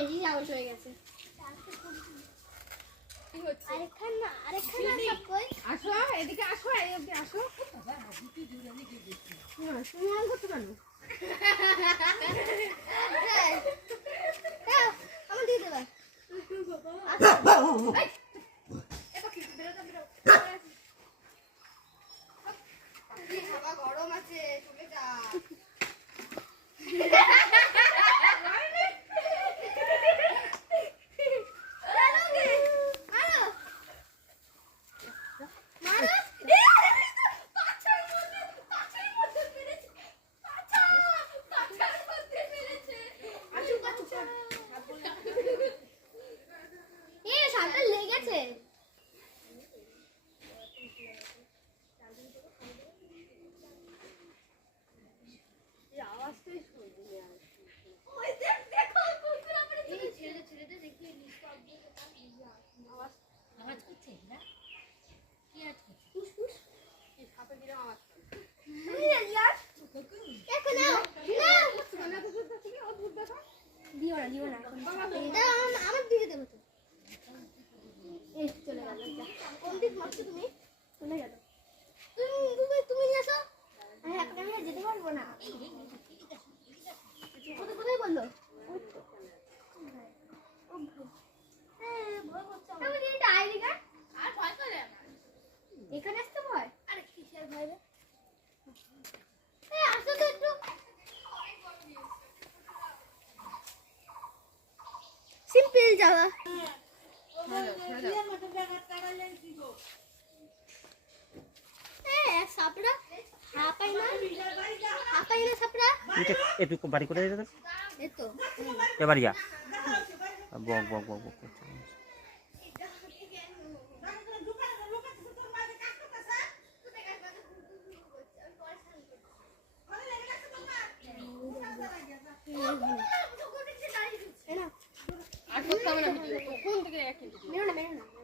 সাহস হয়ে গেছে। আসো এদিকে আসো অবধি আসো। করতে পারো হ্যাঁ, আমার দিয়ে দেবা। গরম আছে চলে যা। দিও না দিও না আমার- দিকে দেবো তো। এই চলে গেল। কোন দিক মারছো তুমি? চলে গেল। তুমি তুমি তুমি নিয়ে আসো আমি এখন আমি যেতে পারব না। যাওয়া হ্যাঁ একটু বাড়ি করে দিতে এবারিয়া বক বক বক বক করছে mira, mira, mira, mira,